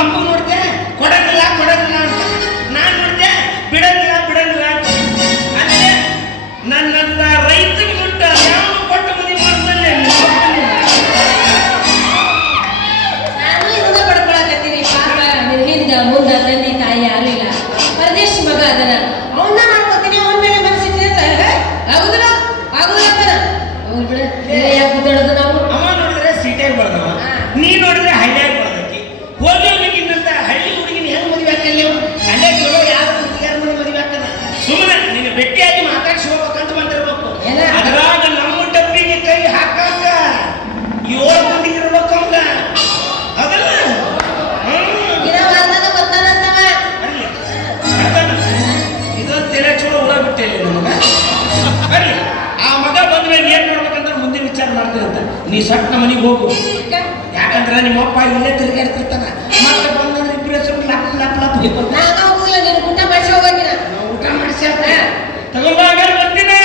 ಅಪ್ಪ ನೋಡಿದೆ ಕೊಡಂಗಿಲ್ಲ ಕೊಡಂಗಿಲ್ಲ ಅಂತ, ನಾನು ನೋಡಿದೆ ಬಿಡಂಗಿಲ್ಲ ಬಿಡಂಗಿಲ್ಲ ಅಂತ. ಅಲ್ಲೇ ನನ್ನಂತ ರೈತರಿಗೆ ಮುಟ್ಟ ಯಾವ ಕೊಟ್ಟು ಮದುವೆ ಮಾಡ್ತಾನೆ. ನಾನು ಇದನ್ನ ಪಡ್ಕೊಳಕತ್ತೀನಿ. ಪಾಪ ಹಿಂದ ಮುಂದ ತಂದೆ ತಾಯಿ ಯಾರು ಇಲ್ಲ, ಪರದೇಶಿ ಮಗ ಅದನ, ಅವನ್ನ ಮಾಡ್ಕೊತೀನಿ. ಅವನ ಮೇಲೆ ಮನಸ್ಸಿಟ್ಟಿರ್ತ ಆಗುದಿಲ್ಲ ಆಗುದಿಲ್ಲ ಅವ್ರು ಬಿಡ. ಯಾಕೆ ಮಾತಾಡೋದು ನಾವು? ಅವ ನೋಡಿದ್ರೆ ಸಿಟಿಯಾಗಿ ಬರ್ದವ, ನೀ ನೋಡಿದ್ರೆ ಹಳ್ಳಿಯಾಗಿ ಬರ್ದಕ್ಕೆ. ಹೋಗಿರ್ಬೇಕಿನ್ನಂತ ಹಳ್ಳಿ ಹುಡುಗಿನ ಹೆಂಗ್ ಮದುವೆ ಆಗ್ತಲ್ಲಿ? ಹಳ್ಳಿಯಾಗ ಇರೋ ಯಾರು ಹುಡುಗಿಯಾರ ಮದುವೆ ಆಗ್ತಾನ? ಸುಮ್ಮನೆ ನಿನ್ನ ಭೇಟಿಯಾಗಿ ಮಾತಾಡಿಸಿ ಹೋಗ್ಬೇಕಂತ ಬಂದಿರ್ಬೇಕು. ಅದ್ರಾಗ ನಮ್ಮ ಡಬ್ಬಿಗೆ ಕೈ ಹಾಕಾಕ 7 ಮಂದಿ ಇರ್ಬೇಕು ಅವಂಗ. ಅದಲ್ಲ ಇದೊಂದು ತೆರೆ ಚೂರು ಹುಳ ಬಿಟ್ಟೇಲಿ ನಮಗ. ಬರ್ರಿ ಆ ಮಗ ಬಂದ ಮೇಲೆ ಏನ್ ಮಾಡ್ಬೇಕಂದ್ರೆ ಮುಂದೆ ವಿಚಾರ ಮಾಡ್ತೀರಂತ. ನೀ ಸಟ್ಟ ಮನೆಗೆ ಹೋಗು, ಯಾಕಂದ್ರೆ ನಿಮ್ಮಪ್ಪ ಇಲ್ಲೇ ತಿರುಗಾಡ್ತಿರ್ತಾನ. ಮತ್ತೆ ಬಂದಂದ್ರೆ ಇಬ್ಬರೇ ಸ್ವಲ್ಪ ಲಪ್ ಲಪ್ ಲಪ್ ಹಿಡ್ಕೊತ ಊಟ ಮಾಡಿಸಿ ಹೋಗಿನ ಊಟ ಮಾಡಿಸಿ ತಗೊಂಡಾಗ ಬರ್ತೀನಿ.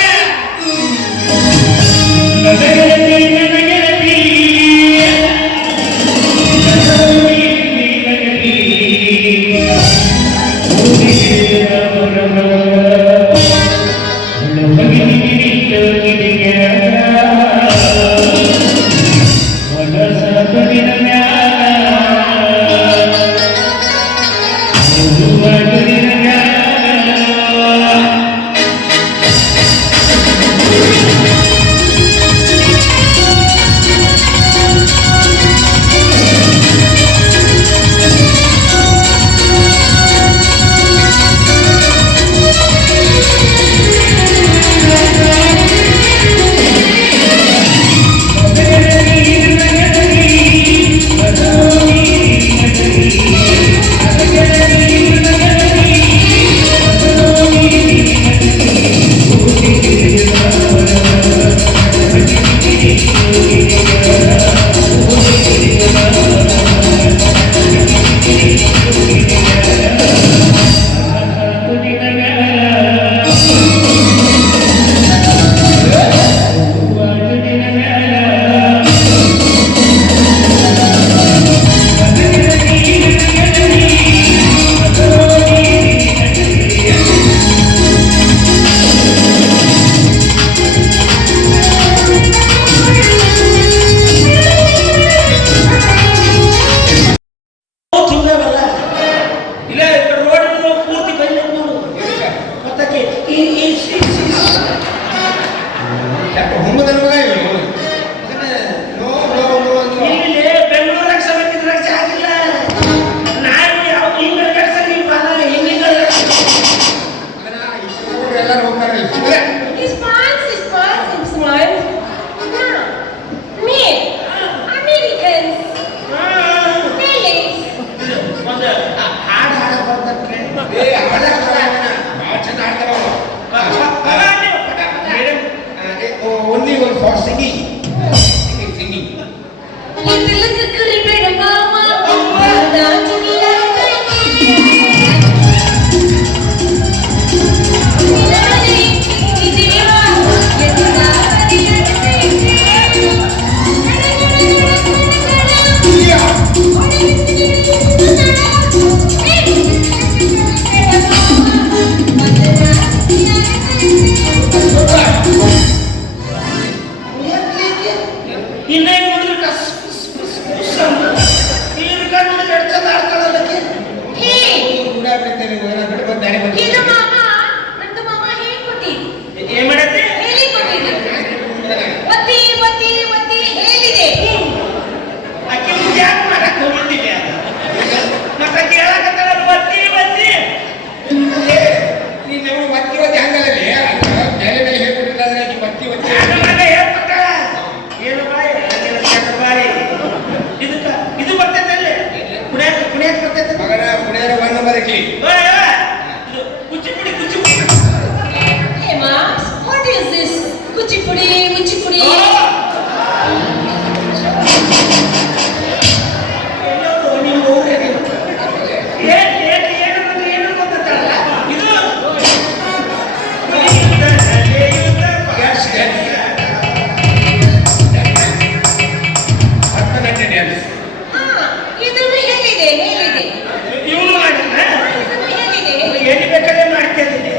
ಎಲ್ಲಿ ಬೇಕಾದ್ರೆ ಮಾಡ್ತಿದ್ದೀನಿ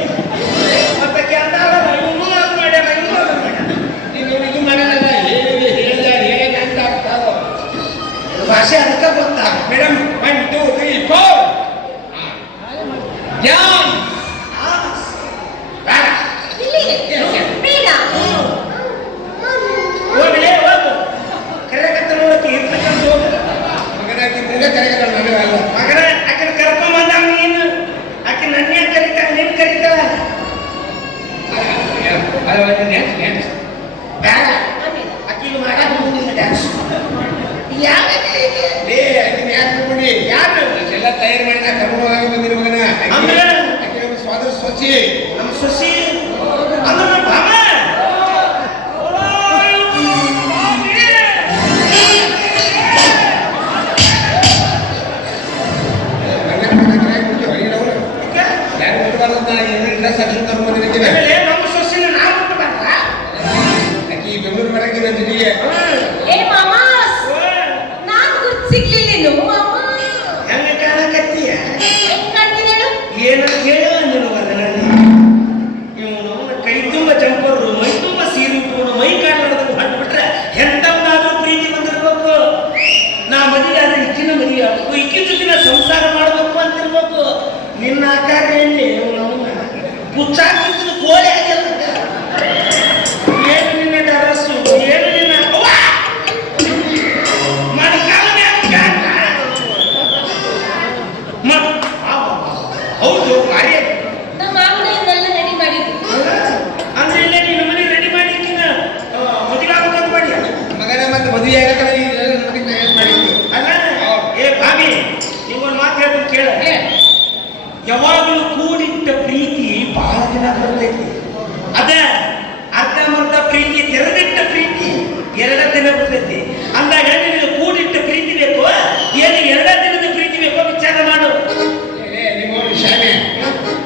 ಮತ್ತೆ ಅಂದಾರ ಇವನು ಅದು ಮಾಡ್ಯಾರ ಇವನು ಅದು ಮಾಡ್ಯಾರ ನೀನು ಇದು ಮಾಡಲ್ಲ ಹೇಗೆ ಅಂತ ಆಗ್ತಾರೋ ಭಾಷೆ ಅದಕ್ಕೆ ಗೊತ್ತಾಗ ಮೇಡಮ್ 1 2 3 4 ಜಾನ್ ಹೋಗಲೇ ಹೋಗು ಕರೆಕತ್ತ ನೋಡಕ್ಕೆ ಇರ್ತಕ್ಕಂಥ ಹೋಗು ಮಗನಾಗಿ ಮುಂದೆ ಕರೆಗಲ್ಲ ನನಗಲ್ಲ ಮಗನ ಆಕಿನ ಕರ್ಕೊಂಬಂದ ನೀನು ಆಕೆ ನನ್ನೇ ಕರೀತಾಳ ನೀನು ಕರೀತಾಳ ಬೇಡ ಆಕಿಗೆ ಮಾಡಕ್ಕೆ ಹೋಗುದಿಲ್ಲ ಡ್ಯಾನ್ಸ್ ಯಾವ ಏ ಅದನ್ನ ಯಾಕೆ ಬಿಟ್ಬಿಡಿ ಯಾರು ಎಲ್ಲ ತಯಾರು ಮಾಡಿ ನಾ ಕರ್ಕೊಂಡು ಹೋಗಿ ಬಂದಿನ ಮಗನ ಅಂದ್ರೆ ಆಕೆ ನಮ್ಮ ಸ್ವಾದ ಸ್ವಚ್ಛಿ ನಮ್ಮ ಸೊಸಿ ಅಂದ್ರೆ ನಮ್ಮ ಭಾವ ಯಾರು ಬಿಟ್ಟಬಾರ್ದಂತ ಏನು ಡ್ರೆಸ್ ಹಾಕಿ ಕರ್ಕೊಂಡು ಬಂದಿದ್ದೀನಿ ನಮ್ಮ ಸೊಸಿನ ನಾವು ಬಿಟ್ಟಬಾರ್ದ ಆಕಿ ಬೆಂಗಳೂರು ಬರಕ್ಕೆ ನನ್ನ ಜೊತೆಗೆ ಏ ಮಾಮಾಸ್ ನಾನ್ ಗುರ್ತ್ ಸಿಗ್ಲಿಲ್ಲ ಮಾಮ ಹೆಂಗ ಕಾಣಕತ್ತೀಯ ಹೆಂಗ್ ಕಾಣ್ತೀನಿ ಹೇಳು ಏನಂತ ಹೇಳೋ ನೀನು ವರ್ಣನಲ್ಲಿ ಇವನು ಕೈ ತುಂಬ ಜಂಪರು ಮೈ ತುಂಬ ಸೀರೆ ಉಟ್ಕೊಂಡು ಮೈ ಕಾಣೋದಕ್ಕೆ ಹೊರಟ್ಬಿಟ್ರೆ ಎಂಥವನಾದ್ರೂ ಪ್ರೀತಿ ಬಂದಿರ್ಬೇಕು ನಾ ಮದುವೆ ಆದ್ರೆ ಇಕ್ಕಿನ ಮದುವೆ ಆಗ್ಬೇಕು ಇಕ್ಕಿ ಜೊತೆನ ಸಂಸಾರ ಮಾಡಬೇಕು ಅಂತಿರ್ಬೇಕು ನಿನ್ನ ಆಕಾರ ಎಣ್ಣೆ ಅವನವನ್ನ ಪುಚ್ಚಾಕಿದ್ದು ಕೋಳಿ ಆಗಿಲ್ಲ ಏನು ನಿನ್ನ ಡರಸ್ಸು ಏನು ನಿನ್ನ ಅವ್ವ! ಮಡ್ಕಾಲನೆ ಆಗ್ತಾನ. ಹೌದು ಭಾರಿ ನಮ್ಮ ಮಾವನ ಇದೆಲ್ಲ ರೆಡಿ ಮಾಡಿದ್ದು ಅಂದ್ರೆ ಇಲ್ಲೇ ನೀನು ಮನೆ ರೆಡಿ ಮಾಡಿ ಮದುವೆ ಆಗ್ಬೇಕಂತ ಮಾಡಿ ಮಗನ ಮತ್ತೆ ಮದುವೆ ಆಗಕ್ಕೆ ಏನು ಮಾಡಿದ್ದು ಅಲ್ಲ ಏ ಭಾವಿ ನಿಮ್ಗೊಂದು ಮಾತು ಹೇಳ್ತೀನಿ ಕೇಳ ಯಾವಾಗಲೂ ಕೂಡಿಟ್ಟ ಪ್ರೀತಿ ಬಹಳ ದಿನ ಬರ್ತೈತಿ ಅದ ಅರ್ಧಂಬರ್ಧ ಪ್ರೀತಿ ತೆರೆದಿಟ್ಟ ಪ್ರೀತಿ 2 ದಿನ ಬರ್ತೈತಿ ಅಂದಾಗ ನಿನಗೆ ಕೂಡಿಟ್ಟ ಪ್ರೀತಿ ಬೇಕು ಏನು 2 ದಿನದ ಪ್ರೀತಿ ಬೇಕೋ ವಿಚಾರ ಮಾಡು ನಿಮ್ಮ ಶಾಲೆ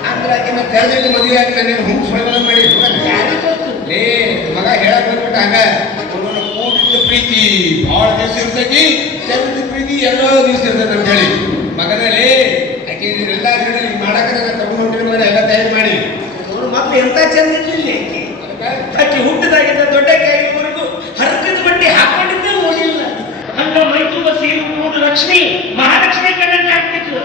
ಅಂದ್ರೆ ಆಕೆ ಮತ್ತೆ ತೆರೆದಲ್ಲಿ ಮದುವೆ ಆಗಿ ನಾನು ಹುಂಗ್ ಸುಳ್ಳ ಮಾಡಿ ಲೇ ಮಗ ಹೇಳಕ್ ಬಂದ್ಬಿಟ್ಟ ಹಂಗ ಒಂದೊಂದು ಕೂಡಿಟ್ಟ ಪ್ರೀತಿ ಭಾಳ ದಿವಸ ಇರ್ತೈತಿ ತೆರೆದ ಪ್ರೀತಿ ಎಲ್ಲೋ ದಿವಸ ಇರ್ತೈತೆ ಅಂತ ಹೇಳಿ ಮಗನಲ್ಲಿ ಆಕೆ ಎಲ್ಲ ಮಾಡಕ್ಕೆ ನಾನು ತಗೊಂಡು ಹೊಂಟಿದ್ರೆ ಎಲ್ಲ ತಯಾರು ಮಾಡಿ ನೋಡು ಮೊದಲು ಎಂತ ಚಂದ ಇರಲಿಲ್ಲ ಆಕೆ ಹುಟ್ಟಿದಾಗಿದ್ದ ದೊಡ್ಡಕ್ಕಾಗಿವರೆಗೂ ಹರಕದ ಬಟ್ಟೆ ಹಾಕೊಂಡಿದ್ದೇ ನೋಡಿಲ್ಲ ಹಂಗ ಮೈ ತುಂಬ ಸೀರೆ ನೋಡು ಲಕ್ಷ್ಮಿ ಮಹಾಲಕ್ಷ್ಮಿ ಕಣ್ಣಲ್ಲಿ ಆಗ್ತಿತ್ತು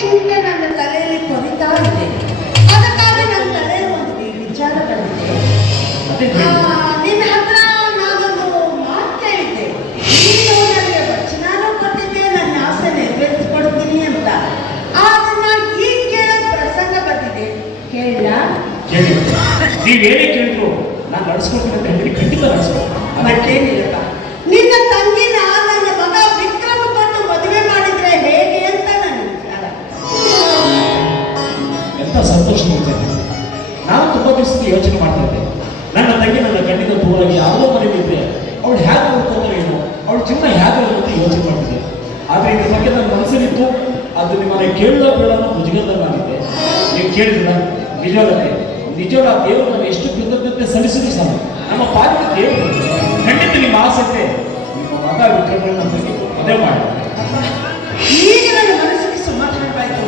ಚಿಂತೆ ನನ್ನ ತಲೆಯಲ್ಲಿ ಕೊರಿತಾ ಇದೆ. ಅದಕ್ಕಾಗಿ ನನ್ನ ತಲೆಯಲ್ಲಿ ಒಂದು ವಿಚಾರ ಬಂದಿದೆ. ನಿನ್ನ ಹತ್ರ ನಾನೊಂದು ಮಾತು ಕೇಳಿದ್ದೆ. ನೀನು ನನಗೆ ವಚನಾನು ಕೊಟ್ಟಿದ್ದೆ, ನನ್ನ ಆಸೆ ನೆರವೇರಿಸಿಕೊಡ್ತೀನಿ ಅಂತ. ಅದನ್ನ ಈಗ ಕೇಳೋ ಪ್ರಸಂಗ ಬಂದಿದೆ. ಕೇಳ ಕೇಳಿ ನೀವೇನೇ ಕೇಳಿದ್ರು ನಾನು ನಡೆಸ್ಕೊಡ್ತೀನಿ ಅಂತ ಹೇಳಿ ಖಂಡಿತ ನಡೆಸ್ಕೊಡ್ತೀನಿ ಮತ್ತೇನಿಲ್ಲಪ್ಪ, ನಿನ್ನ ತಂಗಿನ ನನ್ನ ಮಗ ವಿಕ್ರಮ ಕೊಟ್ಟು ಮದುವೆ ಮಾಡಿದ್ರೆ ಹೇಗೆ ಅಂತ ನನ್ನ ವಿಚಾರ. ಸಂತೋಷದ ವಿಚಾರ. ನಾನು ತುಂಬ ದಿವಸದ ಯೋಚನೆ ಮಾಡ್ತಾ ಇದ್ದೆ, ನನ್ನ ತಂಗಿ ನನ್ನ ಕಣ್ಣಿನ ದೂರಾಗಿ ಯಾವುದೋ ಮನೆಯಲ್ಲಿದ್ದೆ ಅವಳು ಹೇಗೆ ನೋಡ್ಕೊಂಡ್ರೆ ಏನು, ಅವಳ ಜೀವನ ಹೇಗೆ ಅಂತ ಯೋಚನೆ ಮಾಡ್ತಿದ್ದೆ. ಆದರೆ ಇದ್ರ ಬಗ್ಗೆ ನನ್ನ ಮನಸ್ಸಲ್ಲಿತ್ತು, ಅದು ನಿಮ್ಮನೆ ಕೇಳೋ ಬೇಡ ಮುಜುಗರದಲ್ಲಾಗಿದ್ದೆ. ನೀವು ಕೇಳಿದಿಲ್ಲ, ನಿಜವಾದ ದೇವರು ನಾನು ಎಷ್ಟು ಕೃತಜ್ಞತೆ ಸಲ್ಲಿಸಿದ್ರು ಸಹ ನಮ್ಮ ಪಾಲಿನ ದೇವರು. ಖಂಡಿತ ನಿಮ್ಮ ಆಸಕ್ತಿ ನಿಮ್ಮ ಮಗ ವಿಕ್ರಮಣ್ಣ ಬಗ್ಗೆ ಮದುವೆ ಮಾಡಿ. ಈಗ ನನ್ನ ಮನಸ್ಸಿಗೆ ಸಮಾಧಾನವಾಯಿತು.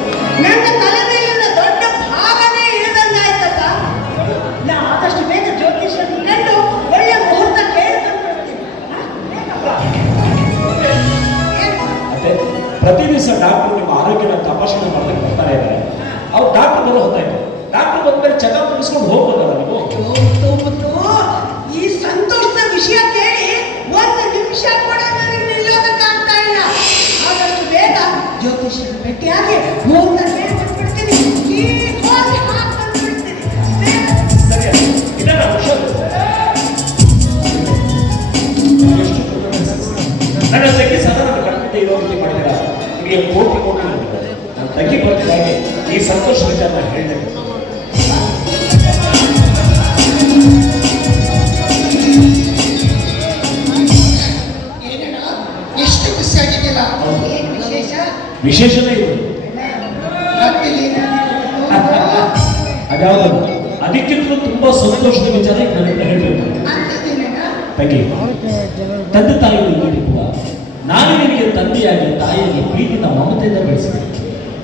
ನನ್ನ ತಲೆ ಮೇಲಿನ ದೊಡ್ಡ ಭಾಗನೇ ಇಳಿದಂಗಾಯ್ತಪ್ಪ. ನಾ ಆದಷ್ಟು ಬೇಗ ಜ್ಯೋತಿಷನ್ನು ಕಂಡು ಒಳ್ಳೆ ಮುಹೂರ್ತ ಕೇಳಿಕೊಂಡು ಮತ್ತೆ ಪ್ರತಿ ದಿವಸ ಡಾಕ್ಟರ್ ನಿಮ್ಮ ಆರೋಗ್ಯನ ತಪಾಸಣೆ ಮಾಡಲಿಕ್ಕೆ ಬರ್ತಾರೆ ಇದ್ದಾರೆ. ಅವ್ರು ಡಾಕ್ಟರ್ ಬರೋ ಹೊತ್ತಾಯ್ತು. ಡಾಕ್ಟರ್ ಬಂದ್ಮೇಲೆ ಚೆಕಪ್ ಮುಗಿಸ್ಕೊಂಡು ಹೋಗ್ಬೋದಲ್ಲ ನೀವು? ಈ ಸಂತೋಷದ ವಿಷಯ ಕೇಳಿ ಒಂದು ನಿಮಿಷ ಕೂಡ ನನಗೆ ನಿಲ್ಲೋದಕ್ಕಾಗ್ತಾ ಇಲ್ಲ. ಆದಷ್ಟು ಬೇಗ ಜ್ಯೋತಿಷನ ಭೇಟಿಯಾಗಿ ಮುಹೂರ್ತ ಕೇಳಿ ಬಂದ್ಬಿಡ್ತೀನಿ. ಈಗ ಹೋಗಿ ಬಂದ್ಬಿಡ್ತೀನಿ. ಸರಿ, ಇದನ್ನ ಹುಷಾರು. ಎಷ್ಟು ನನ್ನ ತಂಗಿ ಸಹ ನನ್ನ ಕಣ್ಣಿಂದ ಇರೋ ರೀತಿ ಮಾಡಿದ್ದೀರಾ. ನಿಮಗೆ ಕೋಟಿ ಕೋಟಿ ನನ್ನ ತಂಗಿ ಬರ್ತಿದ್ದಾಗೆ ಈ ಸಂತೋಷ ವಿಚಾರ ಹೇಳಬೇಕು. ಎಷ್ಟು ಖುಷಿ ಆಗಿದೆಯಲ್ಲ. ವಿಶೇಷನೇ ಇದು. ಅದ್ಯಾವುದು ಅದಕ್ಕಿಂತಲೂ ತುಂಬಾ ಸಂತೋಷದ ವಿಚಾರ ನನ್ನಿಂದ ಹೇಳಬೇಕು. ತಂಗಿ, ತಂದೆ ತಾಯಿಗಳು ಕೂಡ ನಾನು ನಿನಗೆ ತಂದೆಯಾಗಿ ತಾಯಿಯಾಗಿ ಪ್ರೀತಿಯಿಂದ ಮಮತೆಯಿಂದ ಬೆಳೆಸಿದೆ.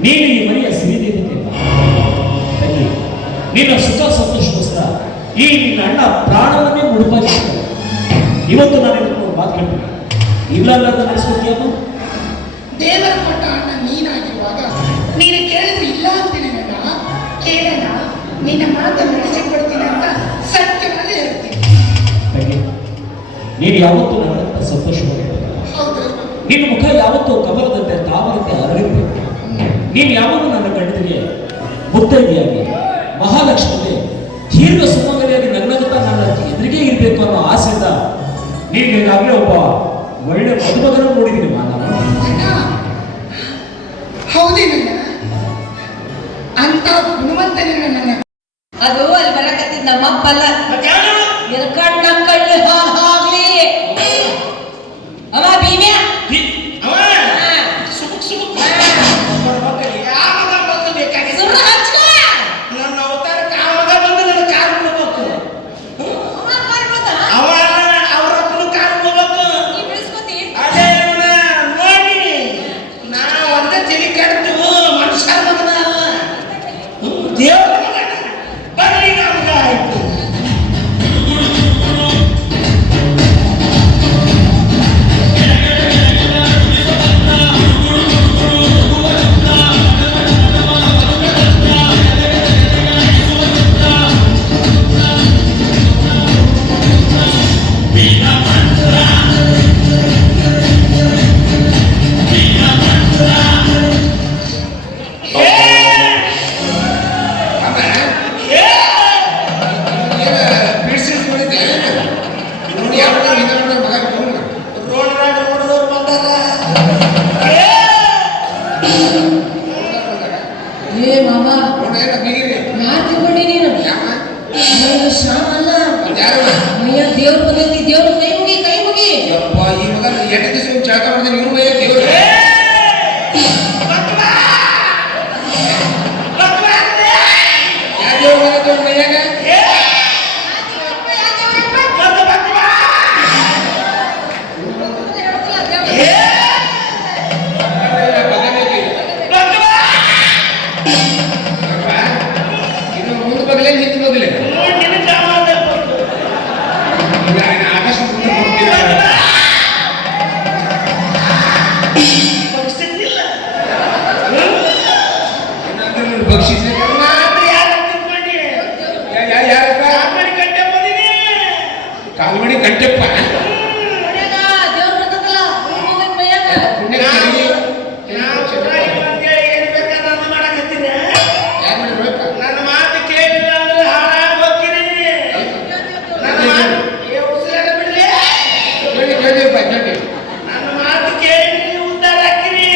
ನೀನು ಈ ಮನೆಯ ಸಿರಿದೇವತೆ. ತಂಗಿ, ನಿನ್ನ ಸುಖ ಸಂತೋಷಕ್ಕೋಸ್ಕರ ಈ ನಿನ್ನ ಅಣ್ಣ ಪ್ರಾಣವನ್ನೇ ಮುಡುಪಾಗಿರ್ತಾರೆ. ಇವತ್ತು ನಾನು ಇದನ್ನು ಮಾತುಕಳ್ತೀನಿ. ಇಲ್ಲ ನಡೆಸ್ಕೊಡ್ತೀಯಮ್ಮ. ದೇವರ ಕೊಟ್ಟ ಅಣ್ಣ ನೀನಾಗಿರುವಾಗ ನೀನು ಕೇಳಿದ್ರೆ ಇಲ್ಲ ಅಂತೀನಿ. ಕೇಳೋಣ, ನಿನ್ನ ಮಾತನ್ನು ನಡೆಸಿಕೊಡ್ತೀನಿ ಅಂತ ಸತ್ಯದಲ್ಲಿ ಹೇಳ್ತೀನಿ. ತಂಗಿ, ನೀನು ಯಾವತ್ತೂ ನನ್ನ ಸಂತೋಷವಾಗಿರಬೇಕು. ನಿನ್ನ ಮುಖ ಯಾವತ್ತೂ ಕಮಲದಂತೆ ತಾವರಂತೆ ಅರಳಿರಬೇಕು. ನೀನು ಯಾವಾಗ ನನ್ನ ಕಣ್ಣಿಗೆ ಮುತ್ತೈದೆಯಾಗಿ ಮಹಾಲಕ್ಷ್ಮಿಗೆ ದೀರ್ಘ ಸುಮಂಗಲಿಯಾಗಿ ನಗ್ನಗುತ್ತಾ ನನ್ನ ಎದುರಿಗೆ ಇರಬೇಕು ಅನ್ನೋ ಆಸೆಯಿಂದ ನೀನು ಈಗಾಗಲೇ ಒಬ್ಬ ಒಳ್ಳೆ ಮದುಮಗನ ನೋಡಿದ್ದೀನಿ ನಾನು. ಹೌದೇನಲ್ಲ, ಅಂತ ಗುಣವಂತನೇ ನನ್ನ. ಅದು ಅಲ್ಲಿ ಬರಕತ್ತಿದ್ ನಮ್ಮಪ್ಪಲ್ಲ, ಮತ್ತೆ ಯಾರು? ಎಲ್ಕಂಡ್ ನಕ್ಕಳ್ಳಿ ಹಾಗ್ಲಿ ಅವ ಭೀಮ್ಯಾ. ಅವ ಸುಬುಕ್ ಸುಬುಕ್ ಯಾವಾಗ ಬಂದು ಬೇಕಾಗಿದೆ. ಸುಮ್ನೆ ಹಚ್ಕೋ. ನನ್ನ ಅವತಾರಕ್ಕೆ ಆವಾಗ ಬಂದು ನನ್ನ ಕಾಲು ಬಿಡಬೇಕು. ಅವ ಮಾಡ್ಬೋದಾ? ಅವ ಅವರಪ್ಪನ ಕಾಲು ಬಿಡಬೇಕು. ನೀ ಬಿಡಿಸ್ಕೊತಿ? ಅದೇ ನೋಡಿ, ನಾ ಒಂದೇ ತಲೆ ಕೆಡ್ತು ಮನುಷ್ಯ ಮಗನ ಅಲ್ಲ, ದೇವ್ರ ಮಗನ. ಬರ್ಲಿ ನಮ್ಗೆ ಆಯ್ತು. ರೋಡ್ನಾಗ ನೋಡಿದವ್ರು ಬಂದಾರ. ಏ ಮಾಮ, ಯಾರು ತಿಳ್ಕೊಂಡಿ ನೀನು? ಅಯ್ಯೋ, ಶ್ರಾಮ ಅಲ್ಲ, ಅಯ್ಯ ದೇವ್ರ ಬಂದೈತಿ. ದೇವ್ರ ಕೈ ಮುಗಿ, ಕೈ ಮುಗಿ. ಈ ಮಗ ಎಂಟು ದಿವಸ ಚಾಕ ಮಾಡಿದ್ರೆ ಇವ್ರು ಮೇಲೆ ದೇವ್ರು ಯಾವ ದೇವ್ರು ಬಂದೈತೆ ಅವ್ರ ಮೈಯಾಗ? ಇದು ಮುಂದೆ ಬಗಲೇ ಹಿಂದೆ ಬಗಲೇ ಆಕಾಶ ಮುಂದೆ ಹೋಗ್ತೀರ. ಬಕ್ಷಿಸಿ ಯಾರಪ್ಪ? ಕಾಲ್ಮಡಿ ಕಟ್ಟಪ್ಪ. ಮನ್ಯಾಗ ದೇವ್ರ ಬರ್ತದಲ್ಲ, ಹೋಗಕ್ ಮೈಯಾಗ. ನನ್ನ ಮಾತು ಕೇಳಿಲ್ಲ ಅಂದ್ರೆ ಹಾಳಾಗಿ ಹೋಗ್ತೀನಿ. ನನ್ನ ಮಾತು ಕೇಳಿ ಉದ್ದಾರ ಹಾಕಿರಿ.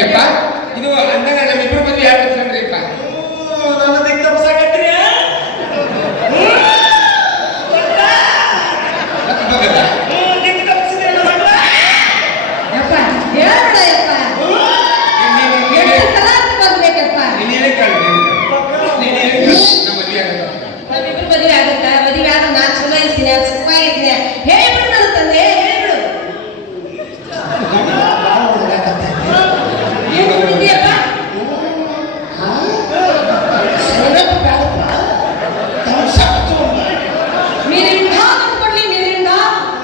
ಯಪ್ಪ ಇದು ಅಂದಾಗ ನಮ್ಮಿಬ್ರು ಮದುವೆ ಆಗ್ಬೇಕಂದ್ರಿಪ್ಪ. ನನ್ನ ದಿಕ್ಕ ತಪ್ಸಾಗತ್ರಿ ದಿಕ್ಕ ತಪ್ಸಿದ್ರೆ ಯಪ್ಪ ಹೇಳ್ಬೇಡ ಯಪ್ಪ ಎಷ್ಟು ಸಲ ಅಂತ ಬರ್ಬೇಕಪ್ಪ ನೀನೇ ಕೇಳು ನಮ್ಮ ಮದುವೆ ಆಗಲ್ಲ. ನಾವಿಬ್ರು ಮದುವೆ ಆಗುತ್ತಾ ಮದುವೆ ಆದ ನಾನು ಚಲೋ ಇರ್ತೀನಿ ಅದು ಸುಖವಾಗಿರ್ತೀನಿ ಹೇಳ್ಬಿಡು ನನ್ನ ತಂದೆ ಹೇಳ್ಬಿಡು ಏನು ಇದೆಯಪ್ಪ ನೀರಿಂದ ಕೊಡ್ಲಿ ನೀರಿಂದ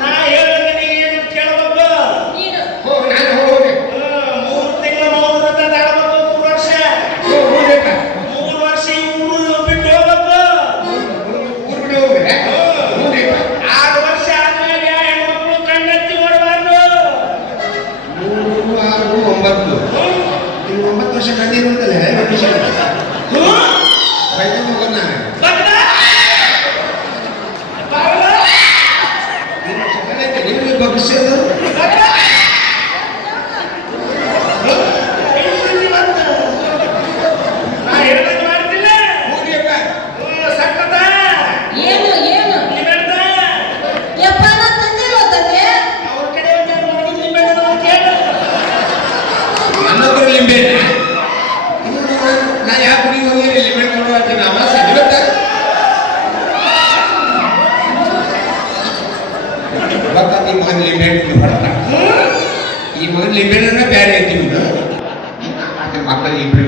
ನಾ ಹೇಳಿದ್ರೆ ನೀ ಏನು ಕೇಳಬೇಕು ನೀನು ನಾನು ಹೋಗ್ಬೇಕು. 3 ತಿಂಗಳ ಮೌನವ್ರತ ತಾಳ್ಬೇಕು 3 ವರ್ಷ ಹೋಗ್ಬೇಕಾ? 3 ವರ್ಷ ಊರು ಬಿಟ್ಟು ಹೋಗ್ಬೇಕು ಊರ್ ಬಿಟ್ಟು ಹೋಗ್ಬೇಕಾ? ಹೋಗ್ಬೇಕಾ? 6 ವರ್ಷ ಆದ್ಮೇಲೆ ಹೆಣ್ಮಕ್ಳು ಕಣ್ಣೆತ್ತಿ ನೋಡಬಾರ್ದು 3, 6, 9 ನೀವು 9 ವರ್ಷ ಕಂಡಿರುತ್ತಲ್ಲ ಬೈಕೊಂಡು ಹೋಗೋಣ ನಾನು. ನಿಮಗೆ ಬಗ್ಗಿಸೋದು ನಾ ಹೇಳೋದು ಮಾಡ್ತಿಲ್ಲ ಹೋಗ್ಲಿಯಪ್ಪ. ಸಕ್ಕತ್ತ ಏನು ಏನು ನಿಮ್ಮೆಡ್ದ ಯಪ್ಪ ನಾನು ತಂದಿಲ್ವ ತಂದೆ ಅವ್ರ ಕಡೆ ಹೋಗಿ ನಿಮ್ಮೆಡ್ದ ಕೇಳು ನನ್ನೊಬ್ಬರು ಲಿಂಬೆ ನಾ ಯಾಕೆ ಹುಡುಗಿ ಹೋಗಿ ಲಿಂಬೆ ಕೊಡುವ ಅಂತೀನಿ ಅಮಾಸ ಇವತ್ತ ಈ ಮಗನ್ ಲಿಂಬೆ ಹೊಡ್ತ ಈ ಮಗನ್ ಲಿಂಬೆ ಬೇರೆ ಐತಿ ಮಕ್ಕಳು ಇಬ್ರು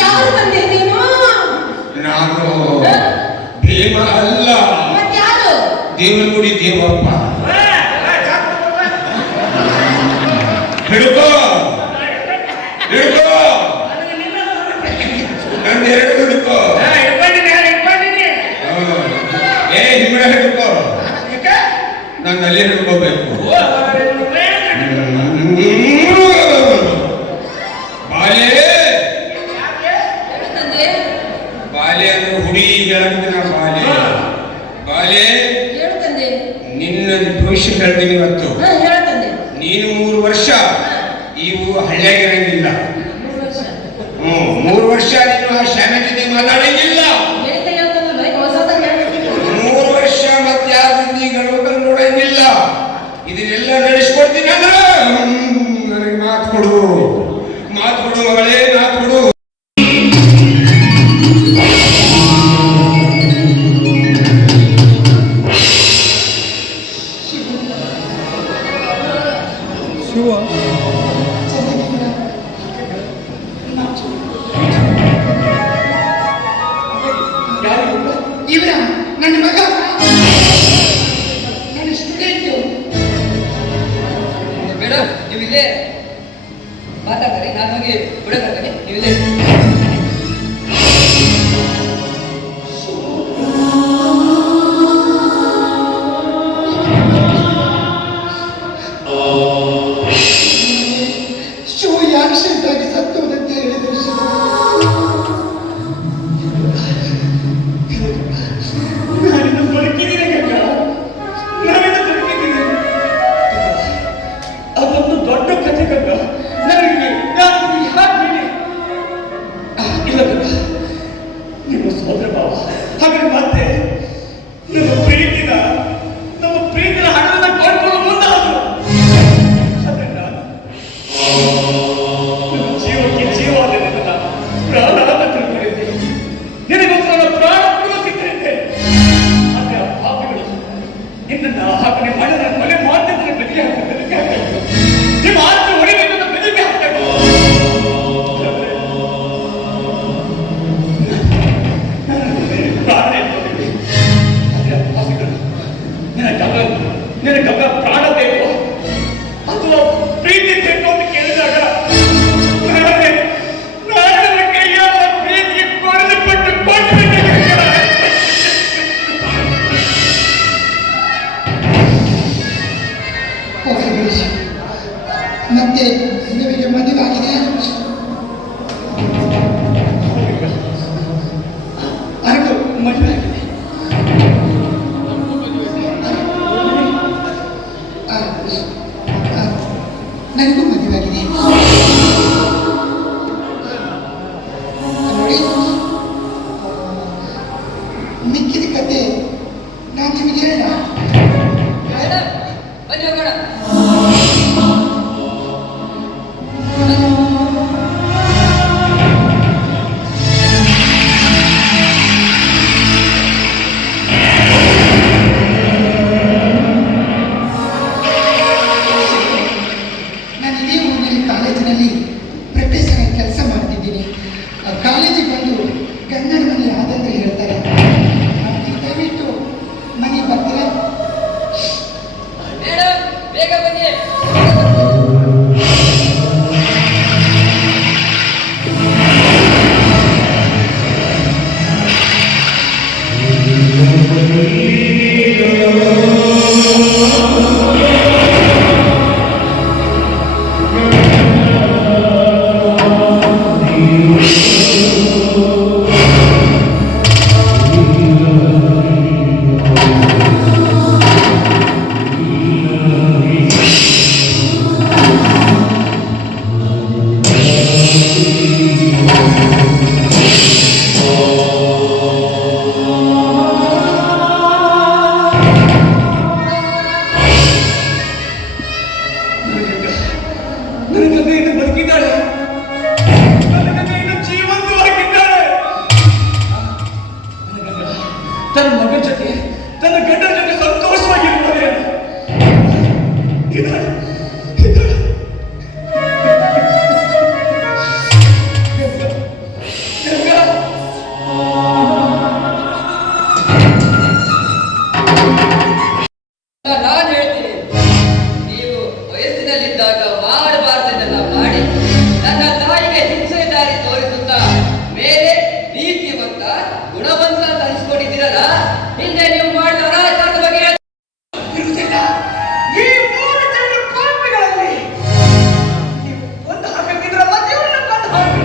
ಯಾರು ತಂದೆ ನೀನು ನಾನು ಭೀಮ ಅಲ್ಲ ಮತ್ಯಾರು ದೇವನಗುಡಿ ದೇವಪ್ಪ ಹಿಡ್ಕೋ ಹಿಡ್ಕೋ ನನ್ನ ಎರಡು ಹಿಡ್ಕೋ ಏ ಹಿಮ್ಮಡ ಹಿಡ್ಕೋ ನಾನು ಅಲ್ಲಿ ಹಿಡ್ಕೋಬೇಕು ಬಾಲೆ ತಂದೆ ಬಾಲೆ ಅಂದ್ರೆ ಹುಡಿ ಹೇಳ್ತೀನಿ ನಾ ಬಾಲೆ ಬಾಲೆ ಹೇಳು ತಂದೆ ನಿನ್ನ ಭವಿಷ್ಯ ಹೇಳ್ತೀನಿ ಇವತ್ತು ಹೇಳು ತಂದೆ ನೀನು 3 ವರ್ಷ ಇವು ಹಳ್ಳಿಯಾಗಿರಂಗಿಲ್ಲ 3 ವರ್ಷ 3 ವರ್ಷ ನೀನು ಆ ಶಾಮೆ ಜೊತೆ ಮಾತಾಡಂಗಿಲ್ಲ ಹೇಳ್ತಾ ಹೇಳ್ತಾನಲ್ಲ ಹೊಸದಾಗಿ ಹೇಳ್ತೀನಿ 3 ವರ್ಷ ಮತ್ತೆ ಯಾರ ಜೊತೆ ಗಣಪತಿ ನೋಡಂಗಿಲ್ಲ ಇದನ್ನೆಲ್ಲ ನಡೆಸ್ಕೊಡ್ತೀನಿ ಅಂದ್ರೆ ನನಗೆ ಮಾತು ಕೊಡು ಮಗಳೇ ಮಾತು ಕೊಡು ಇವರ ನನ್ನ ಮಗ ನನ್ನ ಸ್ಟೂಡೆಂಟು ಮೇಡಮ್ ನೀವು ಇಲ್ಲೇ ಮಾತಾಡ್ತಾರೆ ನಾನು ಹೋಗಿ ಬಿಡೋಕ್ಕಾಗಲಿ ನೀವು ಇಲ್ಲೇ ಶೋ ಆಕ್ಸಿಡೆಂಟ್ ಆಗಿ ಸತ್ತೋದಂತ ಹೇಳಿದ್ರು ನಾನಿನ್ನು ಬದುಕಿದ್ದೀನಿ ಗಂಗ ನಾನಿನ್ನು ಬದುಕಿದ್ದೀನಿ ಅದೊಂದು ದೊಡ್ಡ ಕಥೆ ಗಂಗ ನನಗೆ ಯಾಕೆ ಹೇಳಿ ಮತ್ತೆ ನಿಮಗೆ ಮದುವೆ ಆಗಿದೆ? ಅದು ಮದುವೆ ಆಗಿದೆ. ನನಗೂ ಮದುವೆ ಆಗಿದೆ. ನೋಡಿ, ಮಿಕ್ಕಿದ ಕತೆ ನಾನು ನಿಮಗೆ ಹೇಳ. ಮೇಡಮ್, ಬನ್ನಿ ಹೋಗೋಣ. ನಾನು ಇದೇ ಊರಿನಲ್ಲಿ ಕಾಲೇಜಿನಲ್ಲಿ ಪ್ರೊಫೆಸರ್ ಆಗಿ ಕೆಲಸ ಮಾಡ್ತಿದ್ದೀನಿ. ಕಾಲೇಜಿಗೆ ಬಂದು ಕನ್ನಡ ಮನೆ ಆದಂದ್ರೆ ಹೇಳ್ತಾರೆ. ದಯವಿಟ್ಟು ಮನೆಗೆ ಬರ್ತೀರಾ? ಮೇಡಮ್, ಬೇಗ ಬನ್ನಿ. ನನ್ನ ತಂದೆ ಇನ್ನು ಬದುಕಿದ್ದಾಳೆ. ನನ್ನ ತಂದೆ ಇನ್ನು ಜೀವಂತವಾಗಿದ್ದಾಳೆ. ತನ್ನ ಮಗನ ಜೊತೆ, ತನ್ನ ಗಂಡನ ಜೊತೆ ಸಂತೋಷವಾಗಿರ್ತಾರೆ. ಇದ್ದಾಳೆ, ಇದ್ದಾಳೆ. ಗಂಗಾ, ನಾನು ಹೇಳ್ತೀನಿ, ನೀವು ವಯಸ್ಸಿನಲ್ಲಿದ್ದಾಗ ಮಾಡಬಾರ್ದನ್ನೆಲ್ಲ ಮಾಡಿ ನನ್ನ ತಾಯಿಗೆ ಹಿಂಸೆ ದಾರಿ ತೋರಿಸುತ್ತಾ ಮೇಲೆ ನೀತಿವಂತ ಗುಣವಂತ ಅಂತ ಅನಿಸ್ಕೊಂಡಿದ್ದೀರಲ್ಲ, ಹಿಂದೆ ನೀವು ಮಾಡಿದ ಅನಾಚಾರದ ಬಗ್ಗೆ ಇರುವುದಿಲ್ಲ. ಈ 3 ಜನ ಕೋಪಿಗಳಲ್ಲಿ ನೀವು ಕೊಂದು ಹಾಕಂಗಿದ್ರಲ್ಲ, ದೇವರನ್ನ ಕೊಂದು ಹಾಕಿ.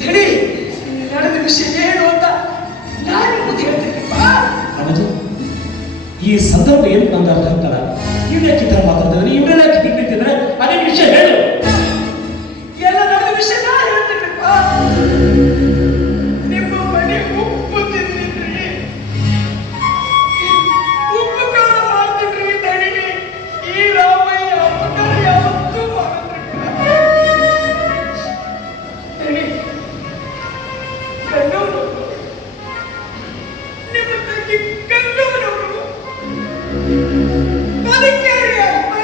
ದಣಿ, ನಡೆದ ವಿಷಯ ಏನು ಅಂತ ನಾನು ನಿಮಗೆ ಹೇಳ್ತೀನಿ. ಅಣ್ಣಜಿ, ಈ ಸಂದರ್ಭ ಏನು ನಂಗೆ ಅರ್ಥ ಆಗ್ತಲ್ಲ. ಇವ್ಯಾಕೆ ಈ ಥರ ಮಾತಾಡ್ತಿದ್ರೆ, ಇವರೆಲ್ಲ ಹಿಂದಿಟ್ಟಿದ್ರೆ ಅದೇ ವಿಷಯ ಹೇಳು. ಎಲ್ಲ ನಡೆದ ವಿಷಯ ನಾನು ಹೇಳ್ತೀನಿಪ್ಪ. ನಿಮ್ಮ ಮನೆ ಉಪ್ಪು ತಿಂದಿದ್ರಿ, ಉಪ್ಪು ಖಾರ ಮಾಡ್ತಿದ್ರಿ ದಣಿ. ಈ ರಾಮಯ್ಯ ಅಪಕಾರ ಯಾವತ್ತೂ ಮಾಡಿದ್ರಿಪ್ಪ. ದಣಿ, ಗಂಗವ್ವನವರು, ನಿಮ್ಮ ತಂಗಿ ಗಂಗವ್ವನವರು ಬದುಕ್ಯಾರಿ ಅಪ್ಪ.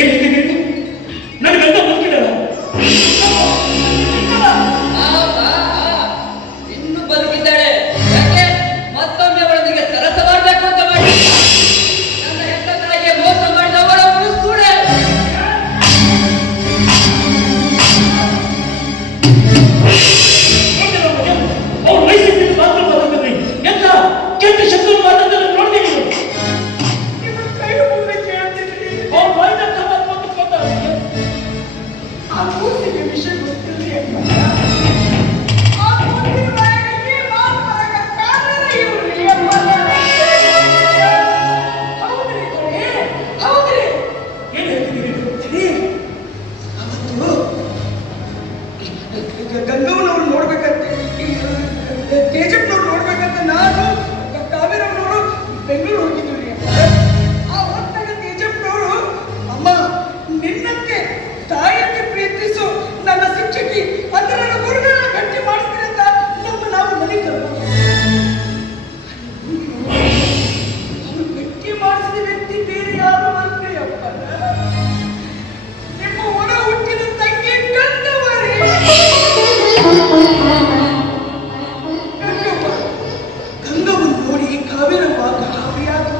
ಏನಿದೆ ನನ್ನ ಗಂಡ ಬದುಕಿದ್ದಾಳ? ಇನ್ನು ಬದುಕಿದ್ದಾಳೆ. ಯಾಕೆ ಮತ್ತೊಮ್ಮೆ ಅವಳೊಂದಿಗೆ ಸರಸ ಮಾಡಬೇಕು ಅಂತ ಮಾಡಿ ನನ್ನ ಹೆತ್ತ ತಾಯಿಗೆ ಮೋಸ ಮಾಡಿದ ಅವಳ ಸುಳ್ಳೆ. ಅವ್ರು ವಯಸ್ಸಿನ ಮಾತ್ರ ಬದುಕಿದ್ರಿ. ಎಂತ ಕೆಟ್ಟ ಶತ್ರು ಮಾತಾಡ್ತಾರೆ ನೋಡ್ತೀವಿ. ನಿಮ್ಮ ಕೈ ಮುಗಿದು ಕೇಳ್ತಿದ್ರಿ. ಅವ್ರ ಬಾಯಿನ ಕಮಾತ್ ಬಂದು ಕೊಂದವ್ರಿಗೆ. ಆ ಕೂಸಿಗೆ ವಿಷಯ ಗೊತ್ತಿರಲಿ ಅಪ್ಪ. ಆ ಕೂಸಿನ ಬಾಯಿಗೆ ಮಾತು ಬರಕ ಕಾರಣ ಇವ್ರಿ ಅಪ್ಪ. ಹೌದ್ರಿ ಕಣೆ, ಹೌದ್ರಿ. ಏನ್ ಹೇಳ್ತಿದ್ದೀರಿ ಗೊತ್ತೀನಿ? ಅವತ್ತು ಗಂಗವ್ವನವ್ರು ನೋಡ್ಬೇಕಂತ, ತೇಜಪ್ಪನವ್ರು ನೋಡ್ಬೇಕಂತ ನಾನು ಕಾವೇರಮ್ಮನವರು ಬೆಂಗಳೂರು ಹೋಗಿದ್ವಿ. ಆ ಹೊತ್ತಾಗ ತೇಜಪ್ಪನವರು, ಅಮ್ಮ ನಿನ್ನಂತೆ ತಾಯಿಯಂತೆ ಪ್ರೀತಿಸು ನನ್ನ ಶಿಕ್ಷಕಿ ಅಂದ್ರೆ ನನ್ನ ಗುರುಗಳನ್ನ ಗಟ್ಟಿ ಮಾಡಿಸ್ತೀನಿ ಅಂತ ನಾವು ಮನೆಗೆ ಕರ್ಕೊಂಡು ಅವ್ರು ಗಟ್ಟಿ ಮಾಡಿಸಿದ ವ್ಯಕ್ತಿ ಬೇರೆ ಯಾರು ಅಲ್ರಿ ಅಪ್ಪ. ನಿಮ್ಮ ಒಣ ಹುಟ್ಟಿದ ತಂಗಿ ಗಂಗವ್ವರೇ. ಗಂಗವ್ವ ನೋಡಿ ಕಾವೇರಮ್ಮ ಗಾಬರಿಯಾದ್ರು.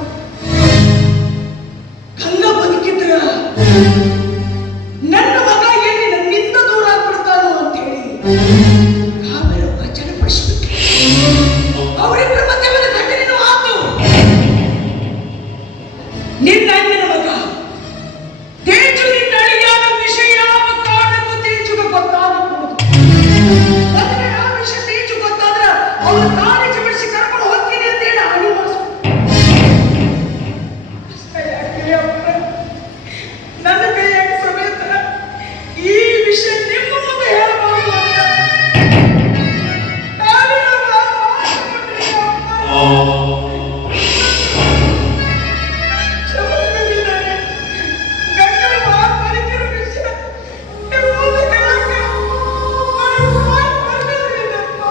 ಕ್ಷಮಿಸ್ಬಿಟ್ಟಿದ್ದಾರೆ. ಗಂಗನ ಮಾತು ಮರೆತಿರೋ ವಿಷಯ ನಿಮ್ಮ ಮುಂದೆ ಹೇಳಕ್ಕೆ ನನಗೆ ಮಾತು ಬರ್ತಿರ್ಲಿಲ್ಲಪ್ಪ.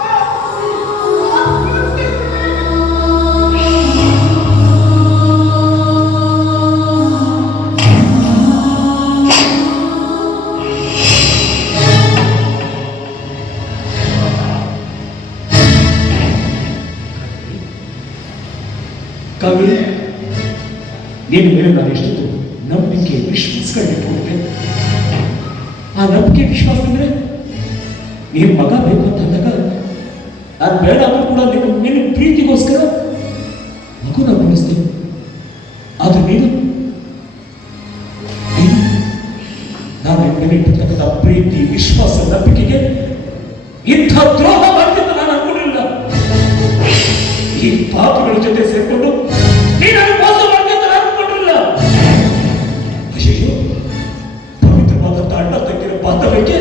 ಮಾತು ಬರ್ತಿರ್ಲಿಲ್ಲ. ಕಾವೇರಿ, ನಿನ್ನ ಮೇಲೆ ನಾನು ಎಷ್ಟೊಂದು ನಂಬಿಕೆ ವಿಶ್ವಾಸಗಳಿಟ್ಕೊಂಡಿದ್ದೆ. ಆ ನಂಬಿಕೆ ವಿಶ್ವಾಸ ಅಂದ್ರೆ ನೀನು ಮಗ ಬೇಕು ಅಂತ ಅಂದಾಗ ನಾನು ಬೇಡ ಅಂದ್ರೂ ಕೂಡ ನಿನ್ನ ಪ್ರೀತಿಗೋಸ್ಕರ ಮಗುನ ಬೆಳೆಸ್ತೇನೆ. ಆದ್ರೆ ನೀನು ನಾನು ನಿನ್ನ ಮೇಲೆ ಇಟ್ಟಿರ್ತಕ್ಕಂಥ ಪ್ರೀತಿ ವಿಶ್ವಾಸ ನಂಬಿಕೆಗೆ ಇಂಥ ದ್ರೋಹ ಮಾಡ್ತಿದ್ದ ನಾನು ಅನ್ಕೊಂಡಿಲ್ಲ. ಈ ಪಾಪಗಳ ಜೊತೆ ಸೇರ್ಕೊಂಡು ನೀನು ಮೋಸ ಮಾಡ್ತಿದ್ದ ನಾನು ಅನ್ಕೊಂಡಿಲ್ಲ. ಅಯ್ಯೋ, ಪವಿತ್ರವಾದಂಥ ಅಣ್ಣ ತಂಗಿರ ಬಾಂಧವ್ಯಕ್ಕೆ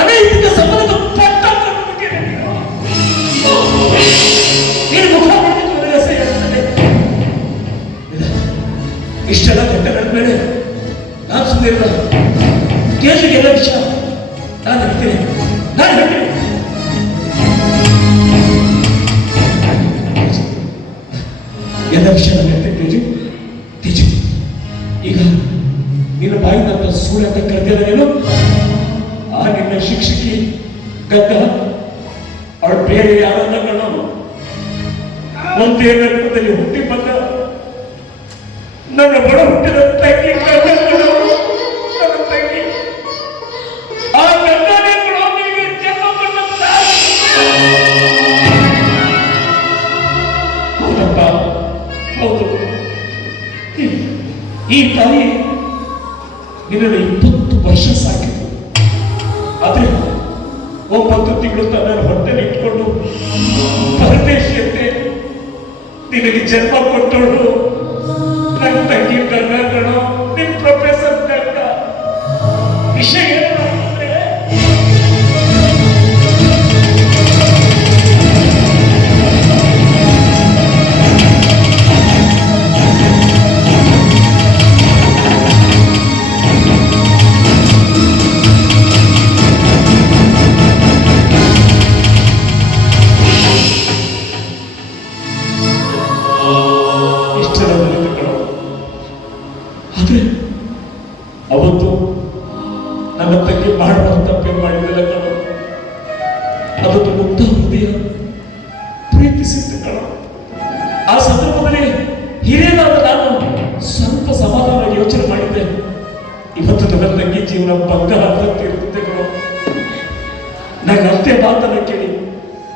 ಅನೈತಿಕ ಸಂಬಂಧದ ಪಟ್ಟ ಕಟ್ಟಿಬಿಟ್ಟಿದೆ ನೀನು. ನೀನು ಮುಖ ಮಾಡ್ತಿದ್ದು ನನಗೆ ಅಸಹ್ಯ ಅನಿಸ್ತದೆ. ಇಷ್ಟೆಲ್ಲ ಕೆಟ್ಟ ನಡೆದ್ಮೇಲೆ ನಾನು ಸುಮ್ಮನೆ ಕೇಳಿಗೆಲ್ಲ ವಿಷಯ ನಾನು ಹೇಳ್ತೀನಿ. ಎಲ್ಲ ವಿಷಯ ನಾನು ಹೇಳ್ತೇನೆ ತೇಜು. ಈಗ ನಿನ್ನ ಬಾಯಿನಂತ ಸುಳ್ಳು ಅಂತ ಕರೆದಿಲ್ಲ ನೀನು. ಆ ನಿನ್ನ ಶಿಕ್ಷಕಿ ಗದ್ದ ಅವಳು ಬೇರೆ ಯಾರನ್ನ ಕಾಣೋದು ಒಂದೇ ನಗರದಲ್ಲಿ ಹುಟ್ಟಿ ಬಂದ ನನ್ನ ಬಡ ಹುಟ್ಟಿದ ತಂಗಿ ನನ್ನ ತಂಗಿ ಆ ಗಂಗನೇ ನಿನಗೆ ಜನ್ಮ ಕೊಟ್ಟ ತಾಯಿ. ಹೌದಪ್ಪ, ಹೌದು. ಈ ತಾಯಿ ನಿನ್ನನ್ನು 20 ವರ್ಷ ಸಾಕಿದ್ರು. ಆದ್ರೆ 9 ತಿಂಗಳು ತನ್ನ ಹೊಟ್ಟೆಲಿ ಇಟ್ಕೊಂಡು ಪರದೇಶಿಯಂತೆ ನಿನಗೆ ಜನ್ಮ ಕೊಟ್ಟೋಳು ನನ್ನ ತಂಗಿ ಗಂಗಾ. ನಿನ್ ಪ್ರೊಫೆಸರ್ ಗಂಗಾ. ವಿಷಯ ಏನು ಅಂದ್ರೆ ಆದ್ರೆ ಅವತ್ತು ನನ್ನ ತಂಗಿ ಮಾಡಬಾರ್ದು ತಪ್ಪೇನು ಮಾಡಿದ್ದಲ್ಲ ಕಣೋ. ಅದೊಂದು ಮುಗ್ಧ ಹೃದಯ ಪ್ರೀತಿಸಿದ್ದು ಕಣೋ. ಆ ಸಂದರ್ಭದಲ್ಲಿ ಹಿರಿಯನಾದ ನಾನು ಸ್ವಲ್ಪ ಸಮಾಧಾನವಾಗಿ ಯೋಚನೆ ಮಾಡಿದ್ದೆ. ಇವತ್ತು ನನ್ನ ತಂಗಿ ಜೀವನ ಬಂಗಾರ ಇರುತ್ತದೆ ಕಣೋ. ನನ್ನ ಅತ್ತೆ ಮಾತನ್ನ ಕೇಳಿ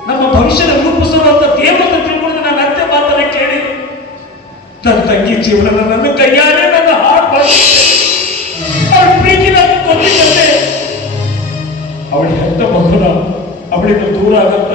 ನಮ್ಮ ಭವಿಷ್ಯದ ರೂಪಿಸುವಂತ ದೇವತೆ ತಿಳ್ಕೊಂಡು ನನ್ನ ಅತ್ತೆ ಮಾತನ್ನ ಕೇಳಿ ನನ್ನ ತಂಗಿ ಜೀವನ ನನ್ನ ಕೈಯಾರೆ ನನ್ನ ಹಾಡು ಮಾಡಿ ಅವಳ ಪ್ರೀತಿ ನಾನು ಕೊಟ್ಟಿದ್ದೆ. ಅವಳ ಹೆತ್ತ ಮಗುನ ಅವಳಿಂದ ದೂರ ಆಗತ್ತ